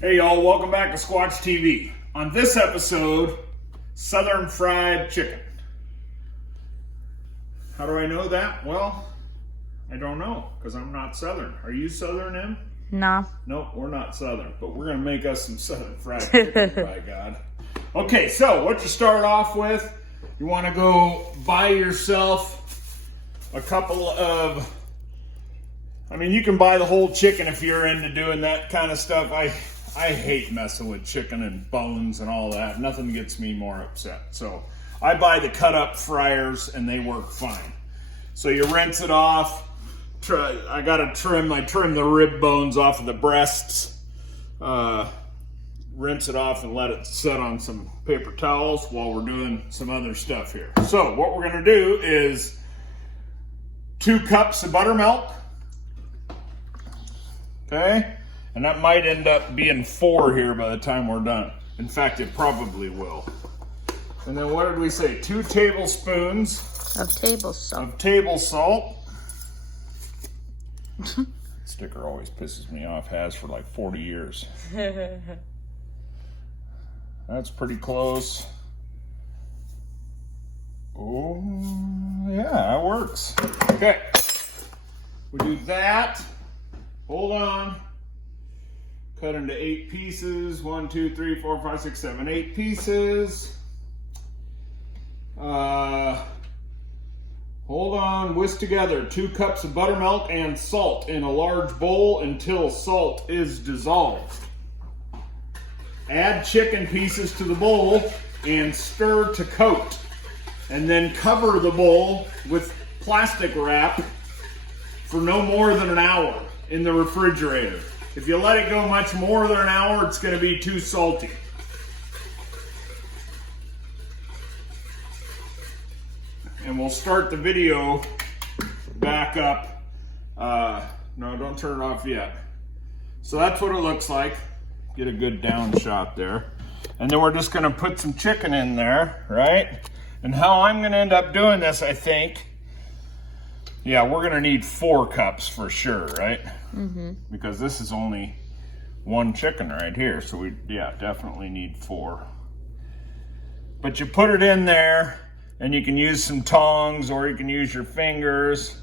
Hey y'all, welcome back to Squatch TV. On this episode, Southern fried chicken. How do I know that? Well, I don't know, because I'm not Southern. Are you Southern, Em? No. Nope, we're not Southern, but we're gonna make us some Southern fried chicken, by God. Okay, so what you start off with, you wanna go buy yourself a couple of, you can buy the whole chicken if you're into doing that kind of stuff. I hate messing with chicken and bones and all that. Nothing gets me more upset. So I buy the cut up fryers and they work fine. So you rinse it off. I trim the rib bones off of the breasts. Rinse it off and let it set on some paper towels while we're doing some other stuff here. So what we're gonna do is 2 cups of buttermilk. Okay? And that might end up being 4 here by the time we're done. In fact, it probably will. And then what did we say? 2 tablespoons of table salt. Sticker always pisses me off. Has for like 40 years. That's pretty close. Oh, yeah, that works. Okay. We do that. Hold on. Cut into 8 pieces. 1, 2, 3, 4, 5, 6, 7, 8 pieces. Hold on. Whisk together 2 cups of buttermilk and salt in a large bowl until salt is dissolved. Add chicken pieces to the bowl and stir to coat. And then cover the bowl with plastic wrap for no more than an hour in the refrigerator. If you let it go much more than an hour, it's going to be too salty. And we'll start the video back up. No, don't turn it off yet. So that's what it looks like. Get a good down shot there. And then we're just going to put some chicken in there, right? And how I'm going to end up doing this, I think, yeah, we're going to need 4 cups for sure, right? Mm-hmm. Because this is only 1 chicken right here. So we, yeah, definitely need 4. But you put it in there and you can use some tongs or you can use your fingers.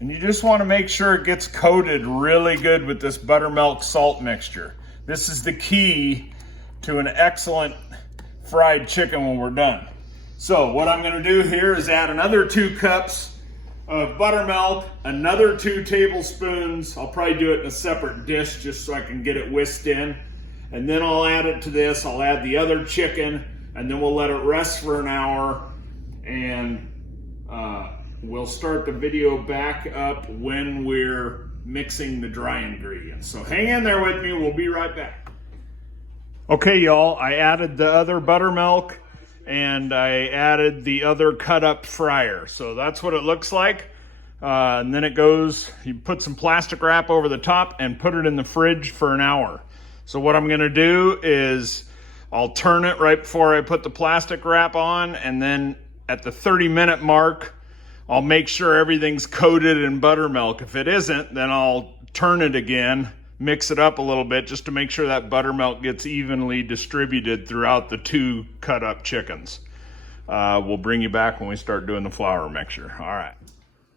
And you just want to make sure it gets coated really good with this buttermilk salt mixture. This is the key to an excellent fried chicken when we're done. So what I'm going to do here is add another 2 cups of buttermilk, another 2 tablespoons. I'll probably do it in a separate dish just so I can get it whisked in. And then I'll add it to this. I'll add the other chicken and then we'll let it rest for an hour. And we'll start the video back up when we're mixing the dry ingredients. So hang in there with me. We'll be right back. Okay, y'all, I added the other buttermilk and I added the other cut up fryer. So that's what it looks like. And then it goes, you put some plastic wrap over the top and put it in the fridge for an hour. So what I'm gonna do is I'll turn it right before I put the plastic wrap on, and then at the 30-minute mark, I'll make sure everything's coated in buttermilk. If it isn't, then I'll turn it again, mix it up a little bit just to make sure that buttermilk gets evenly distributed throughout the 2 cut up chickens. We'll bring you back when we start doing the flour mixture. All right.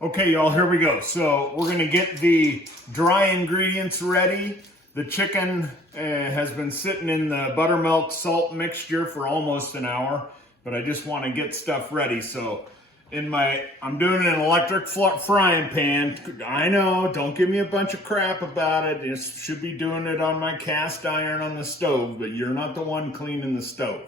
Okay, y'all, here we go. So we're gonna get the dry ingredients ready. The chicken has been sitting in the buttermilk salt mixture for almost an hour, but I just wanna get stuff ready. So I'm doing an electric frying pan. I know, don't give me a bunch of crap about it. I should be doing it on my cast iron on the stove, but you're not the one cleaning the stove.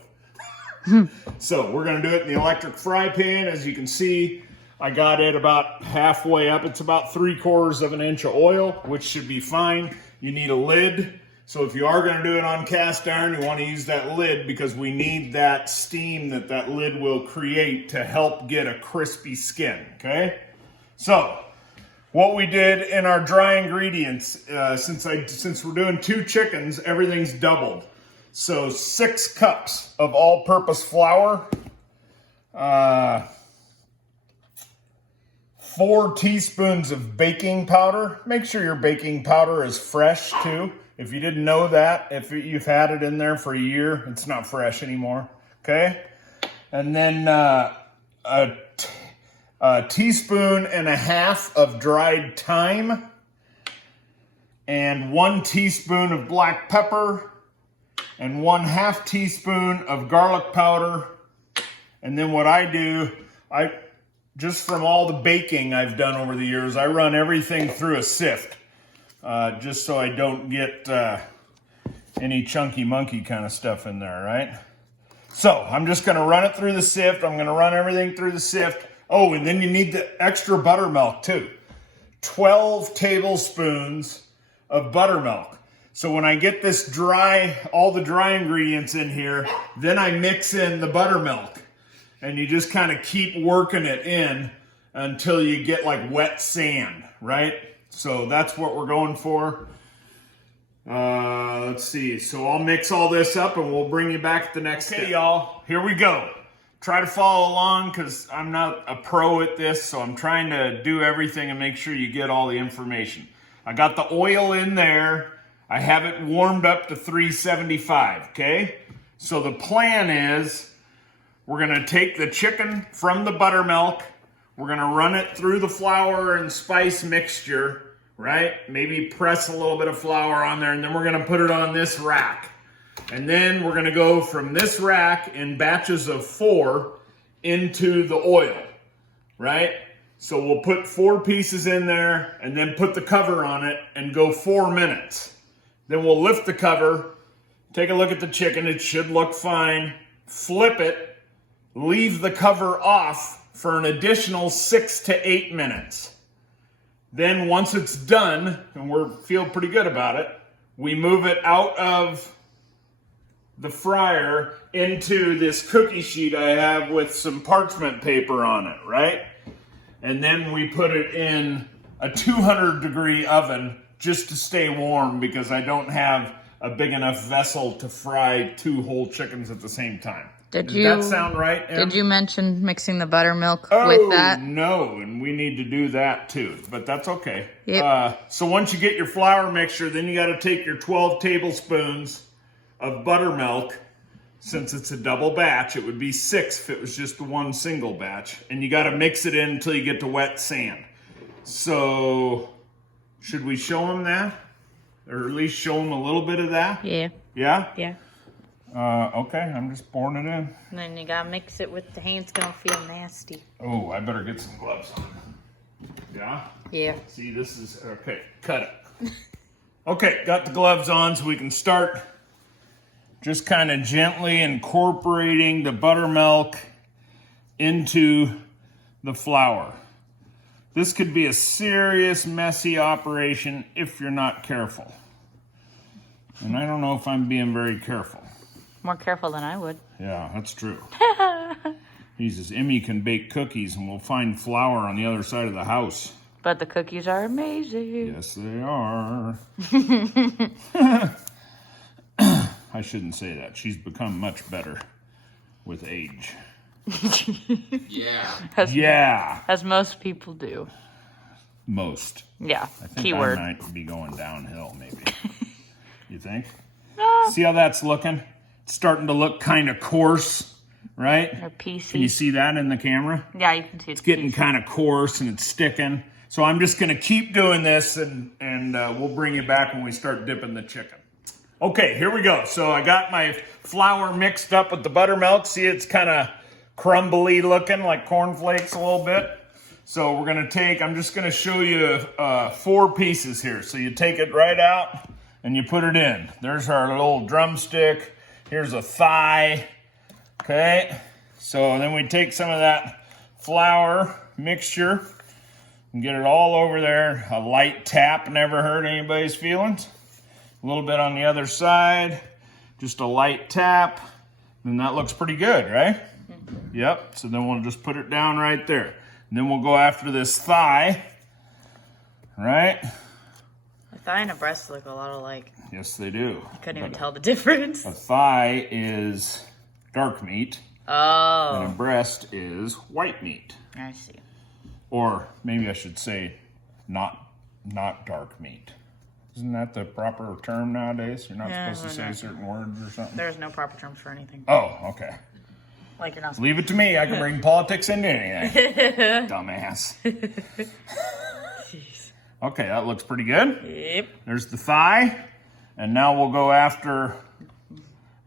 So we're gonna do it in the electric fry pan. As you can see, I got it about halfway up. It's about 3/4 of an inch of oil, which should be fine. You need a lid. So if you are going to do it on cast iron, you want to use that lid because we need that steam that lid will create to help get a crispy skin, okay? So what we did in our dry ingredients, since we're doing 2 chickens, everything's doubled. So 6 cups of all-purpose flour, 4 teaspoons of baking powder. Make sure your baking powder is fresh too. If you didn't know that, if you've had it in there for a year, it's not fresh anymore, okay? And then a teaspoon and a half of dried thyme, and 1 teaspoon of black pepper, and 1/2 teaspoon of garlic powder. And then what I do, just from all the baking I've done over the years, I run everything through a sift, just so I don't get any chunky monkey kind of stuff in there, right? So I'm just gonna run it through the sift. I'm gonna run everything through the sift. Oh, and then you need the extra buttermilk too. 12 tablespoons of buttermilk. So when I get this dry, all the dry ingredients in here, then I mix in the buttermilk. And you just kind of keep working it in until you get like wet sand, right? So that's what we're going for. Let's see. So I'll mix all this up and we'll bring you back at the next day. Okay, y'all, here we go. Try to follow along because I'm not a pro at this, so I'm trying to do everything and make sure you get all the information. I got the oil in there. I have it warmed up to 375, okay? So the plan is we're gonna take the chicken from the buttermilk, we're gonna run it through the flour and spice mixture, right? Maybe press a little bit of flour on there, and then we're gonna put it on this rack. And then we're gonna go from this rack in batches of 4 into the oil, right? So we'll put 4 pieces in there and then put the cover on it and go 4 minutes. Then we'll lift the cover, take a look at the chicken, it should look fine, flip it, leave the cover off for an additional 6 to 8 minutes. Then once it's done, and we feel pretty good about it, we move it out of the fryer into this cookie sheet I have with some parchment paper on it, right? And then we put it in a 200-degree oven just to stay warm because I don't have a big enough vessel to fry 2 whole chickens at the same time. Does that sound right, Em? Did you mention mixing the buttermilk with that? No, and we need to do that too, but that's okay. Yep. So once you get your flour mixture, then you got to take your 12 tablespoons of buttermilk. Since it's a double batch, it would be 6 if it was just the one single batch. And you got to mix it in until you get to wet sand. So should we show them that? Or at least show them a little bit of that? Yeah. Yeah? Yeah. Okay, I'm just pouring it in. And then you gotta mix it with the hands, gonna feel nasty. Oh, I better get some gloves on. Yeah? Yeah. See, this is, okay, cut it. Okay, got the gloves on so we can start just kind of gently incorporating the buttermilk into the flour. This could be a serious, messy operation if you're not careful. And I don't know if I'm being very careful. More careful than I would. Yeah, that's true. Jesus, Emmy can bake cookies and we'll find flour on the other side of the house. But the cookies are amazing. Yes, they are. I shouldn't say that. She's become much better with age. Yeah. As most people do. Most. Yeah. I think Keyword. I might be going downhill, maybe. You think? No. See how that's looking? It's starting to look kind of coarse, right? Or piecey. Can you see that in the camera? Yeah, you can see it's getting kind of coarse and it's sticking. So I'm just going to keep doing this and we'll bring you back when we start dipping the chicken. Okay, here we go. So I got my flour mixed up with the buttermilk. See, it's kind of crumbly looking, like cornflakes a little bit. So we're going to take, I'm just going to show you 4 pieces here. So you take it right out and you put it in. There's our little drumstick. Here's a thigh. Okay, so then we take some of that flour mixture and get it all over there. A light tap never hurt anybody's feelings. A little bit on the other side, just a light tap, and that looks pretty good, right? Mm-hmm. Yep, so then we'll just put it down right there. And then we'll go after this thigh, right? A thigh and a breast look a lot alike. Yes, they do. I couldn't even tell the difference. A thigh is dark meat. Oh. And a breast is white meat. I see. Or maybe I should say not dark meat. Isn't that the proper term nowadays? You're not Yeah, supposed to say certain words or something? There's no proper terms for anything. Oh, okay. Like you're not. Leave it to me. I can bring politics into anything. Dumbass. Jeez. Okay, that looks pretty good. Yep. There's the thigh. And now we'll go after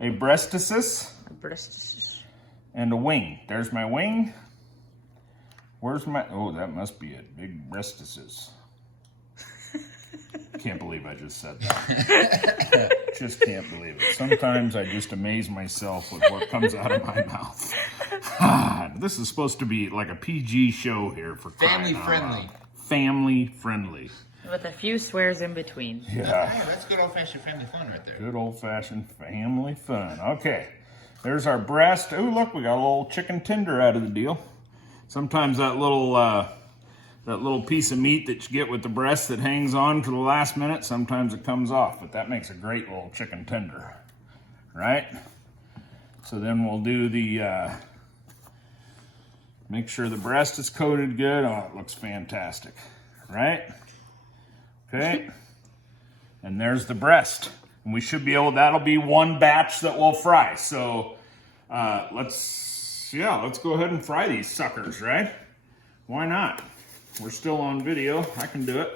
a breastisis and a wing. There's my wing. Where's my... Oh, that must be it. Big breastisis. Can't believe I just said that. Just can't believe it. Sometimes I just amaze myself with what comes out of my mouth. This is supposed to be like a PG show here for family friendly. Family friendly. With a few swears in between. Yeah. Yeah, that's good old-fashioned family fun right there. Good old-fashioned family fun. Okay. There's our breast. Oh, look, we got a little chicken tender out of the deal. Sometimes that little piece of meat that you get with the breast that hangs on to the last minute, sometimes it comes off, but that makes a great little chicken tender, right? So then we'll do the, make sure the breast is coated good. Oh, it looks fantastic, right? Okay, and there's the breast. And we should be able, that'll be one batch that we'll fry. So let's go ahead and fry these suckers, right? Why not? We're still on video. I can do it.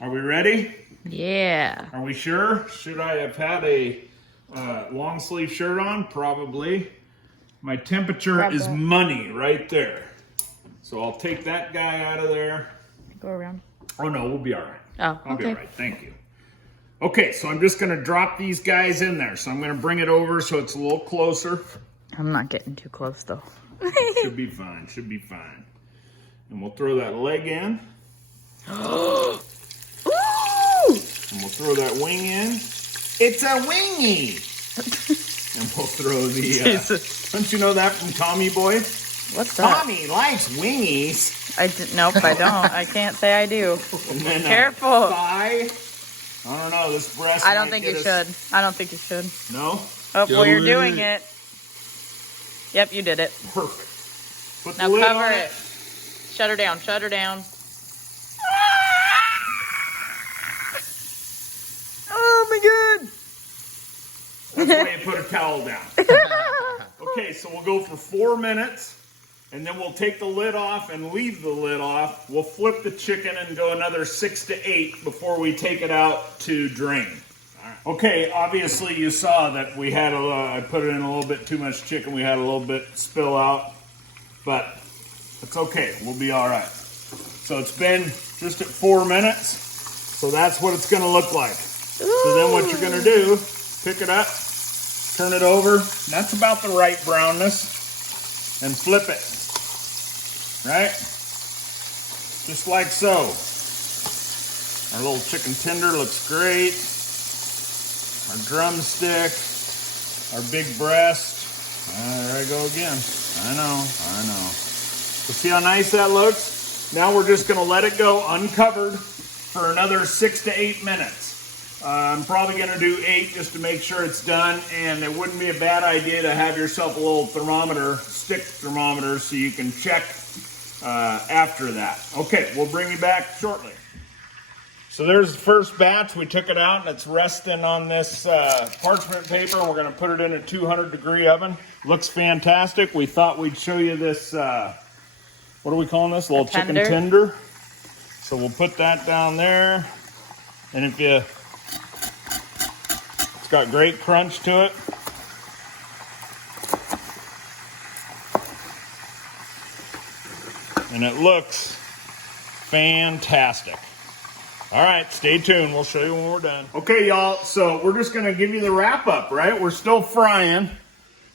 Are we ready? Yeah. Are we sure? Should I have had a long sleeve shirt on? Probably. My temperature is money right there. So I'll take that guy out of there. Go around. Oh no, we'll be all right. Oh, I'll be okay. all right. Thank you. Okay, so I'm just going to drop these guys in there. So I'm going to bring it over so it's a little closer. I'm not getting too close though. Should be fine. Should be fine. And we'll throw that leg in. Ooh! And we'll throw that wing in. It's a wingy. And we'll throw the... don't you know that from Tommy Boy? What's that? Tommy likes wingies. Nope, I don't. I can't say I do. And then Careful. Thigh. I don't know, this breast I don't might think you get should. us- I don't think you should. No? Oh, well, you're Do doing it. it. Yep, you did it. Perfect. Put the Now lid cover on it. Shut her down. Shut her down. Oh my god! That's why you put a towel down. Okay, so we'll go for 4 minutes, and then we'll take the lid off and leave the lid off. We'll flip the chicken and go another 6 to 8 before we take it out to drain. Okay, obviously you saw that we had I put in a little bit too much chicken. We had a little bit spill out, but it's okay. We'll be all right. So it's been just at 4 minutes, so that's what it's going to look like. So then what you're going to do, pick it up, turn it over. That's about the right brownness, and flip it. Right? Just like so. Our little chicken tender looks great. Our drumstick, our big breast. There I go again. I know. So see how nice that looks? Now we're just gonna let it go uncovered for another 6 to 8 minutes. I'm probably gonna do 8 just to make sure it's done, and it wouldn't be a bad idea to have yourself a little thermometer, stick thermometer, so you can check after that. Okay, we'll bring you back shortly. So there's the first batch. We took it out and it's resting on this parchment paper, and we're going to put it in a 200-degree oven. Looks fantastic. We thought we'd show you this, what are we calling this? A little chicken tender. So we'll put that down there. And if you, it's got great crunch to it. And it looks fantastic. All right, stay tuned. We'll show you when we're done. Okay, y'all, so we're just going to give you the wrap up, right? We're still frying,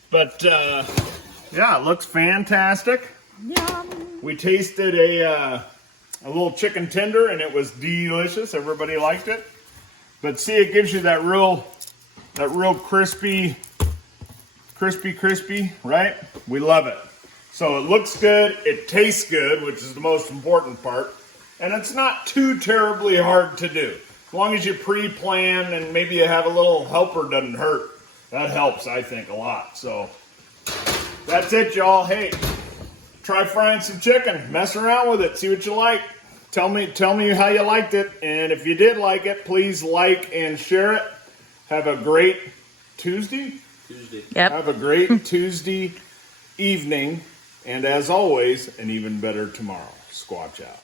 but yeah, it looks fantastic. Yum. We tasted a little chicken tender, and it was delicious. Everybody liked it. But see, it gives you that real crispy, right? We love it. So it looks good. It tastes good, which is the most important part. And it's not too terribly hard to do. As long as you pre-plan and maybe you have a little helper, doesn't hurt. That helps, I think, a lot. So that's it, y'all. Hey, try frying some chicken. Mess around with it. See what you like. Tell me how you liked it, and if you did like it, please like and share it. Have a great Tuesday. Yep. Have a great Tuesday evening, and as always, an even better tomorrow. Squatch out.